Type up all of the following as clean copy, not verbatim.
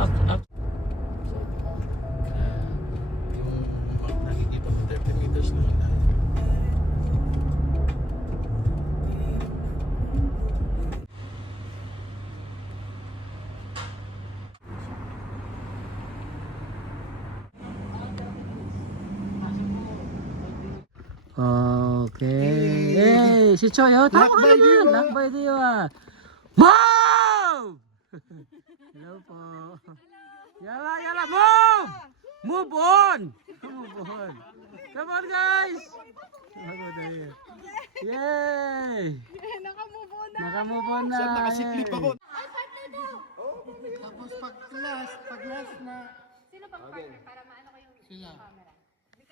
Yung nakikita mo 30 meters naman na. Okay. Hey, si Choy, oh, tama ka naman. Lakbay diyo ah. Move! Hello po. Yala, yala, move! Move on! Move on. Come on, guys! Yay! Nakamove on na. Nakamove on na. Saan nakasiklip ako? Tapos pag last na Sino bang partner para maano ko yung sila. camera?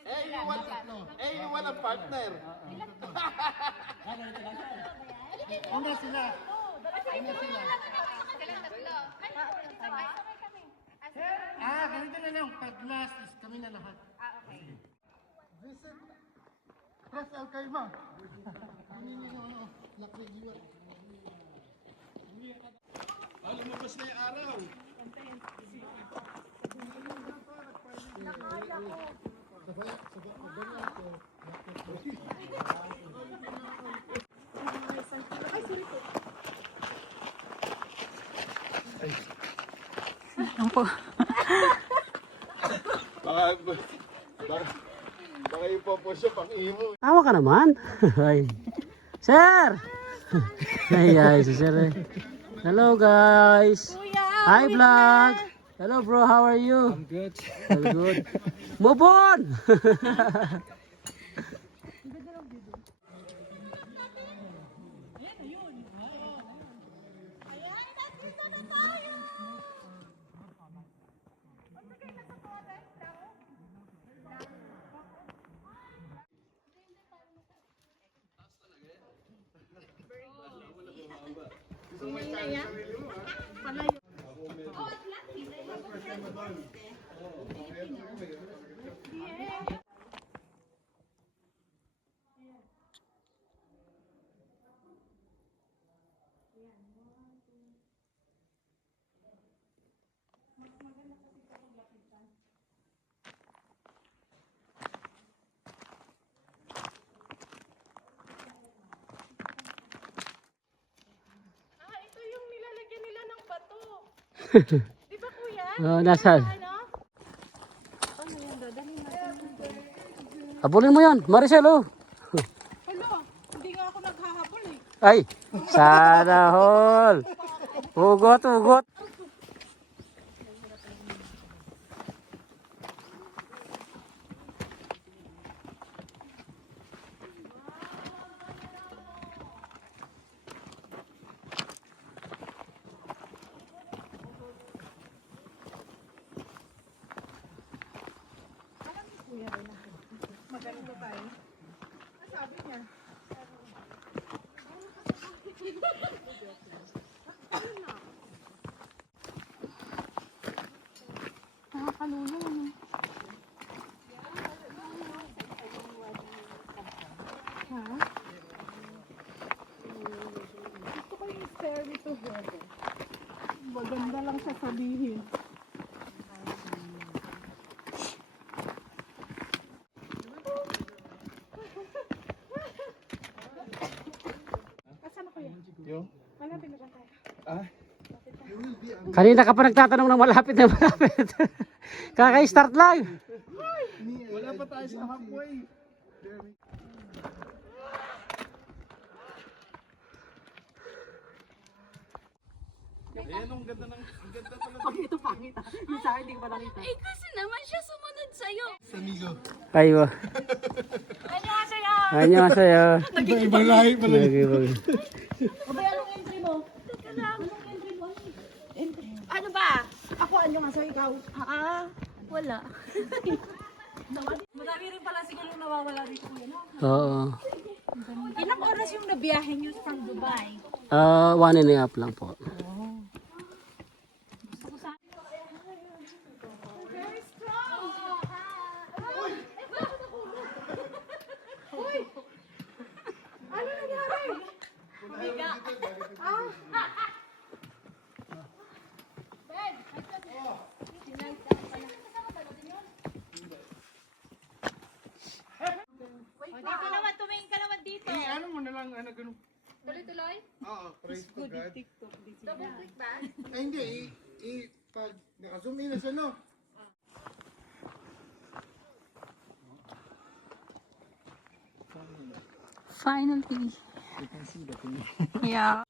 You want a partner? Una sila. Ganito na lang. Pag last is kami na lahat. Visit. Press Al-Qaima. Hindi nyo ano. Lakri jiwa. Lumabas na yung araw. Baka yung popos siya pang imo. Tawa ka naman. Ay. Sir! Ay, si Sir. Hello, guys. Hi, vlog. Hello, bro. How are you? I'm good. I'm good. Move on! Ito yung nilalagyan nila ng bato. Di ba kuya? Nasaan? Ano? Ano yan? Dadalhin natin. Habulin mo yan. Maricel, oh. Hello, hindi nga ako naghahabol eh. Ay, sana all. Ugot, ugot. Magaling tayo. Sabi niya. Nakakalulong ano. Ha? Gusto ko yung stairway to heaven. Maganda lang siya sabihin. Asan ako yun? Yung? Malapit na ba tayo? Kanina ka pa nagtatanong ng malapit na malapit. Kaka-start lang. Wala pa tayo sa halfway. Ayan, ang ganda pala. Ito pangit ah. Yung sa akin hindi ko pa nakita. Eh kasi naman siya sumunod sa'yo. Sanigo. Aywa. Annyeonghaseyo! Annyeonghaseyo. Iba lahi pala. Abay, anong entry mo? Teka lang. Anong entry mo? Ano ba? Ako, annyeonghaseyo, ikaw? Wala. Marami rin pala siguro nawawala dito kuya, no? Oo. Ilang oras yung nabiyahe niyo from Dubai? 1.5 lang po. Very strong! Ano nangyari? Bumiga. Ben, lang, ano, ganun. Tuloy-tuloy? Oo, praise to God. Double click ba? Ay, hindi. Pag naka-zoom in na siya, no? Finally. Yeah.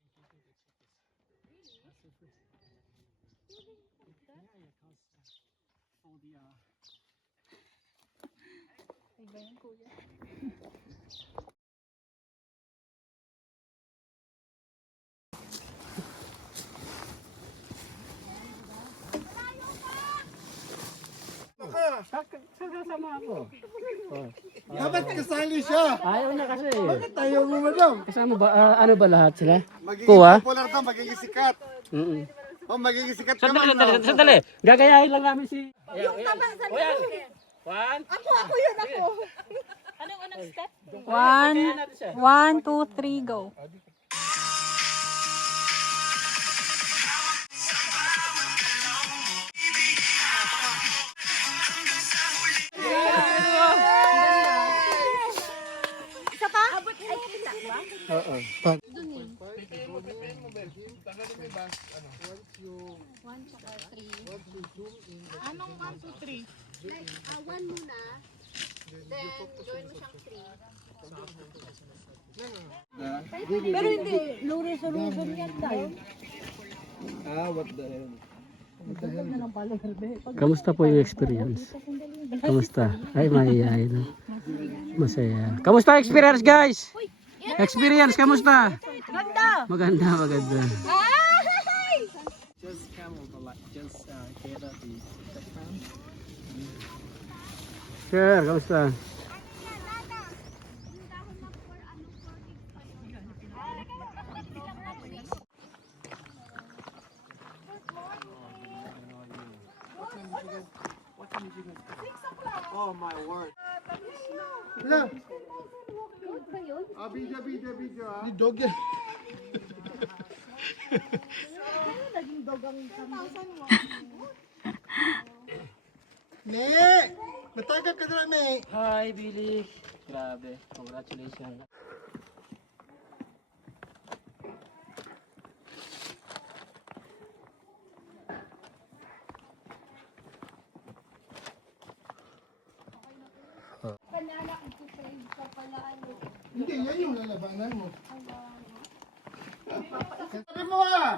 Sasama ako. Dapat kasali siya. Ayaw na kasi. Bakit ayaw mo, madam? Kasama ba, ano ba lahat sila? Magiging Kuha? popular ka, magiging sikat. Mm-mm. Oh, magiging sikat ka Sandali, man. sandali, no? sandali. Gagayahin lang namin si... Yung taba, sandali. O yan. One. Ako yun, ako. Anong unang step? One, Natin siya. 1, 2, 3, go. Isa pa? Abot ay kita ba? Oo. Anong 1, 2, 3? Like, 1 muna. Then, gawin mo siyang 3. Pero hindi, low resolution yan dahil. Kamusta po yung experience? Kamusta? Ay, mahihayin. Masaya. Kamusta experience, guys? Experience, kamusta? Ganda! Maganda, maganda. Ay! Sure, kamusta? Wala. Video, ah. Di dog yan. Ne! Matagal ka na, Ne! Hi, Billy. Grabe. Congratulations. Hindi, yan yung lalabanan mo. Sabi mo ah!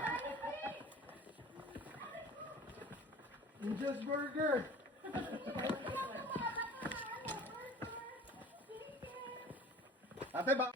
Angel's Burger! Ate ba?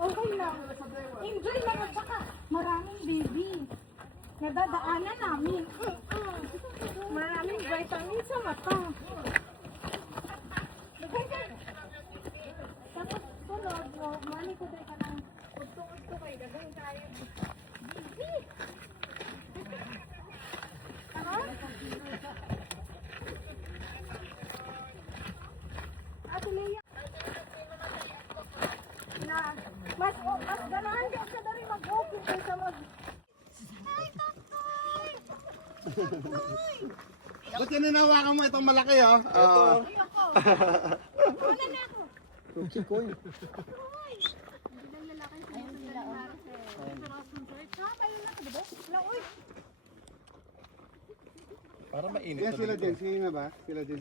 Okay lang. Enjoy lang at saka maraming baby. Nadadaanan namin. Maraming vitamin sa mata. Tapos sunod mo, mani ko din ka ng udto-udto kay gagawin tayo. Baby! Ano? Ate Leia. Na, mas ganahan ka sa Ba't yan hinawakan mo itong malaki ha? Ayoko. Wala na ako. Ruki ko yun. Bilang lalaki sinusundan ng Maris eh. Sarap ng search. Ha? Mayroon na ito, diba? Wala, uy. Para mainit Yan na sila dito. din. Sino ba? Sila din.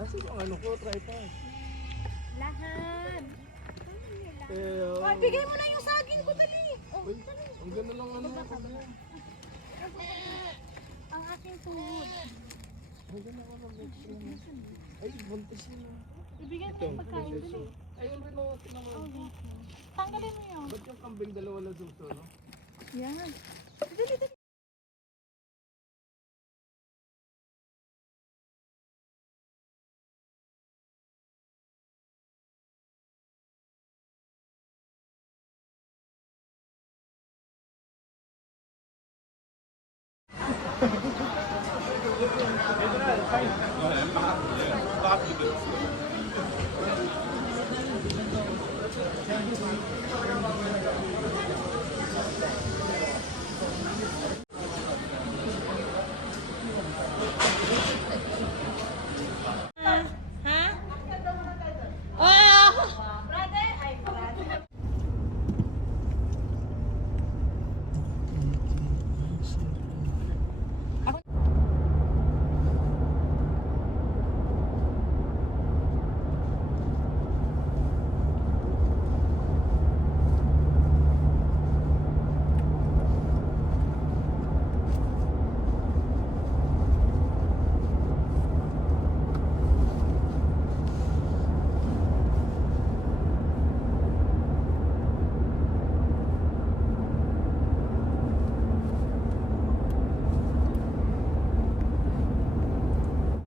Nasaan yung ano ko? Tripod. Lahat. Oh, bigay mo na yung saging ko, dali. Oh, dali. Ang ganda lang ano. Ang aking food. Ay, buntis yun. Ibigay mo yung pagkain, dali. Ayun rin ako. Tingnan mo. Tanggalin mo yun. Ba't yung kambing dalawa na dito, no? Yan. Dali, dali.